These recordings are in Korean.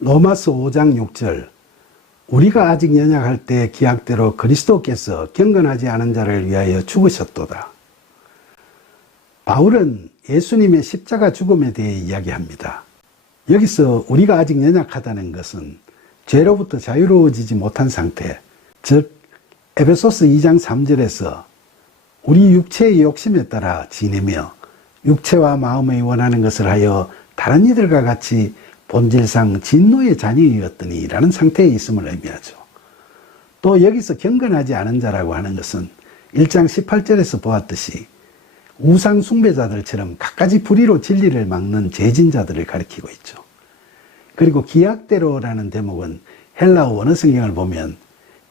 로마서 5장 6절 우리가 아직 연약할 때 기약대로 그리스도께서 경건하지 않은 자를 위하여 죽으셨도다. 바울은 예수님의 십자가 죽음에 대해 이야기합니다. 여기서 우리가 아직 연약하다는 것은 죄로부터 자유로워지지 못한 상태, 즉 에베소서 2장 3절에서 우리 육체의 욕심에 따라 지내며 육체와 마음에 원하는 것을 하여 다른 이들과 같이 본질상 진노의 자녀이었더니 라는 상태에 있음을 의미하죠. 또 여기서 경건하지 않은 자라고 하는 것은 1장 18절에서 보았듯이 우상 숭배자들처럼 갖가지 불의로 진리를 막는 죄진자들을 가리키고 있죠. 그리고 기약대로라는 대목은 헬라어 원어 성경을 보면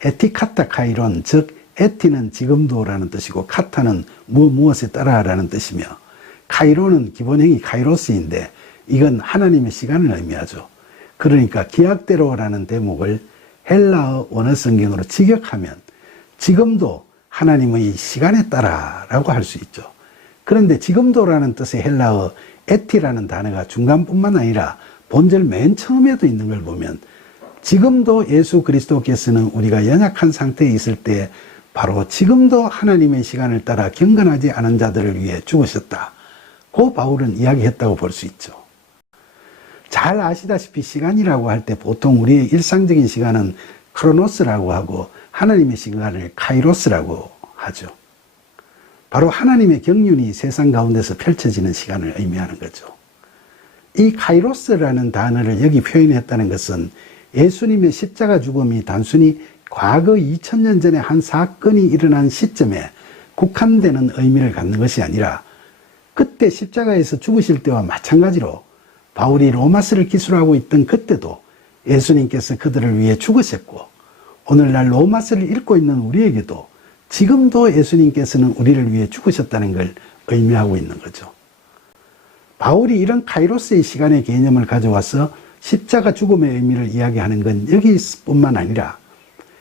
에티카타 카이론, 즉 에티는 지금도라는 뜻이고 카타는 무엇에 따라라는 뜻이며 카이로는 기본형이 카이로스인데 이건 하나님의 시간을 의미하죠. 그러니까 기약대로라는 대목을 헬라어 원어 성경으로 직역하면 지금도 하나님의 시간에 따라라고 할 수 있죠. 그런데 지금도라는 뜻의 헬라어 에티라는 단어가 중간뿐만 아니라 본절 맨 처음에도 있는 걸 보면 지금도 예수 그리스도께서는 우리가 연약한 상태에 있을 때 바로 지금도 하나님의 시간을 따라 경건하지 않은 자들을 위해 죽으셨다. 고 바울은 이야기했다고 볼 수 있죠. 잘 아시다시피 시간이라고 할 때 보통 우리의 일상적인 시간은 크로노스라고 하고 하나님의 시간을 카이로스라고 하죠. 바로 하나님의 경륜이 세상 가운데서 펼쳐지는 시간을 의미하는 거죠. 이 카이로스라는 단어를 여기 표현했다는 것은 예수님의 십자가 죽음이 단순히 과거 2000년 전에 한 사건이 일어난 시점에 국한되는 의미를 갖는 것이 아니라 그때 십자가에서 죽으실 때와 마찬가지로 바울이 로마서를 기술하고 있던 그때도 예수님께서 그들을 위해 죽으셨고 오늘날 로마서를 읽고 있는 우리에게도 지금도 예수님께서는 우리를 위해 죽으셨다는 걸 의미하고 있는 거죠. 바울이 이런 카이로스의 시간의 개념을 가져와서 십자가 죽음의 의미를 이야기하는 건 여기뿐만 아니라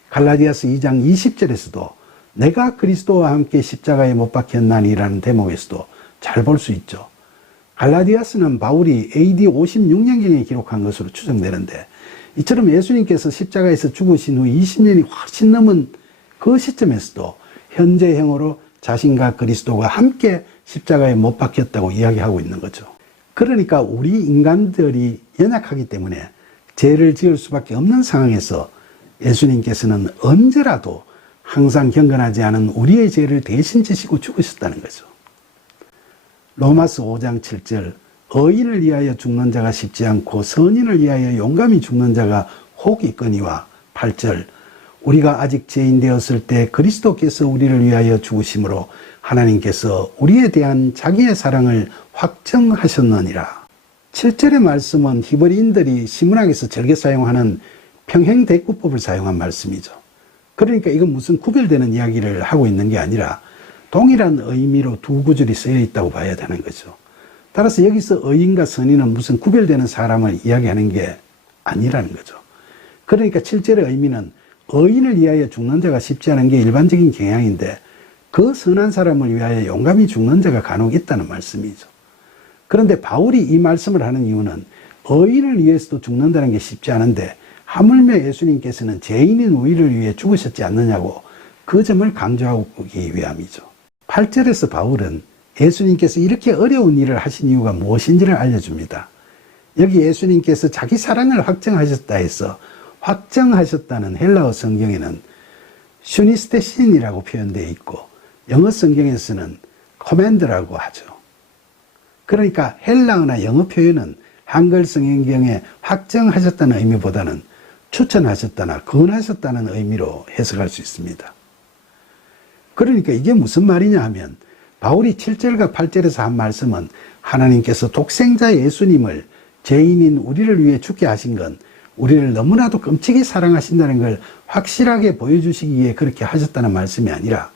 갈라디아서 2장 20절에서도 내가 그리스도와 함께 십자가에 못 박혔나니라는 대목에서도 잘 볼 수 있죠. 갈라디아서는 바울이 AD 56년경에 기록한 것으로 추정되는데 이처럼 예수님께서 십자가에서 죽으신 후 20년이 훨씬 넘은 그 시점에서도 현재형으로 자신과 그리스도가 함께 십자가에 못 박혔다고 이야기하고 있는 거죠. 그러니까 우리 인간들이 연약하기 때문에 죄를 지을 수밖에 없는 상황에서 예수님께서는 언제라도 항상 경건하지 않은 우리의 죄를 대신 지시고 죽으셨다는 거죠. 로마서 5장 7절 의인을 위하여 죽는 자가 쉽지 않고 선인을 위하여 용감히 죽는 자가 혹 있거니와 8절 우리가 아직 죄인 되었을 때 그리스도께서 우리를 위하여 죽으심으로 하나님께서 우리에 대한 자기의 사랑을 확정하셨느니라. 7절의 말씀은 히브리인들이 시문학에서 즐겨 사용하는 평행대꾸법을 사용한 말씀이죠. 그러니까 이건 무슨 구별되는 이야기를 하고 있는 게 아니라 동일한 의미로 두 구절이 쓰여 있다고 봐야 되는 거죠. 따라서 여기서 의인과 선인은 무슨 구별되는 사람을 이야기하는 게 아니라는 거죠. 그러니까 7절의 의미는 의인을 위하여 죽는 자가 쉽지 않은 게 일반적인 경향인데 그 선한 사람을 위하여 용감히 죽는 자가 간혹 있다는 말씀이죠. 그런데 바울이 이 말씀을 하는 이유는 의인을 위해서도 죽는다는 게 쉽지 않은데 하물며 예수님께서는 죄인인 우리를 위해 죽으셨지 않느냐고 그 점을 강조하기 위함이죠. 8절에서 바울은 예수님께서 이렇게 어려운 일을 하신 이유가 무엇인지를 알려줍니다. 여기 예수님께서 자기 사랑을 확정하셨다 해서 확정하셨다는 헬라어 성경에는 슈니스테신이라고 표현되어 있고 영어 성경에서는 커맨드라고 하죠. 그러니까 헬라어나 영어 표현은 한글 성경에 확정하셨다는 의미보다는 추천하셨다나 권하셨다는 의미로 해석할 수 있습니다. 그러니까 이게 무슨 말이냐 하면 바울이 7절과 8절에서 한 말씀은 하나님께서 독생자 예수님을 죄인인 우리를 위해 죽게 하신 건 우리를 너무나도 끔찍이 사랑하신다는 걸 확실하게 보여주시기 위해 그렇게 하셨다는 말씀이 아니라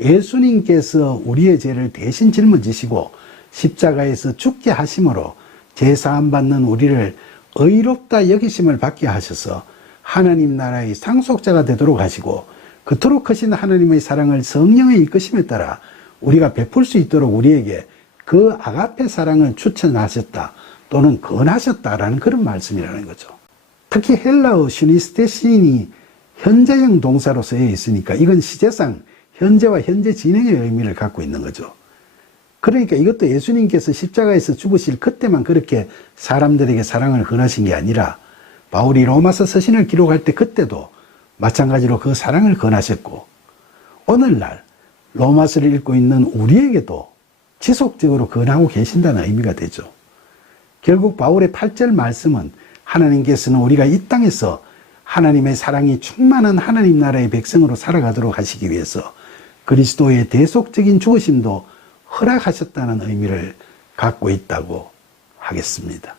예수님께서 우리의 죄를 대신 짊어지시고 십자가에서 죽게 하심으로 제사함 받는 우리를 의롭다 여기심을 받게 하셔서 하나님 나라의 상속자가 되도록 하시고 그토록 크신 하나님의 사랑을 성령의 이끄심에 따라 우리가 베풀 수 있도록 우리에게 그 아가페 사랑을 추천하셨다 또는 권하셨다라는 그런 말씀이라는 거죠. 특히 헬라어 슈니스테신이 현재형 동사로 쓰여 있으니까 이건 시제상 현재와 현재 진행의 의미를 갖고 있는 거죠. 그러니까 이것도 예수님께서 십자가에서 죽으실 그때만 그렇게 사람들에게 사랑을 권하신 게 아니라 바울이 로마서 서신을 기록할 때 그때도 마찬가지로 그 사랑을 권하셨고 오늘날 로마서를 읽고 있는 우리에게도 지속적으로 권하고 계신다는 의미가 되죠. 결국 바울의 8절 말씀은 하나님께서는 우리가 이 땅에서 하나님의 사랑이 충만한 하나님 나라의 백성으로 살아가도록 하시기 위해서 그리스도의 대속적인 죽으심도 허락하셨다는 의미를 갖고 있다고 하겠습니다.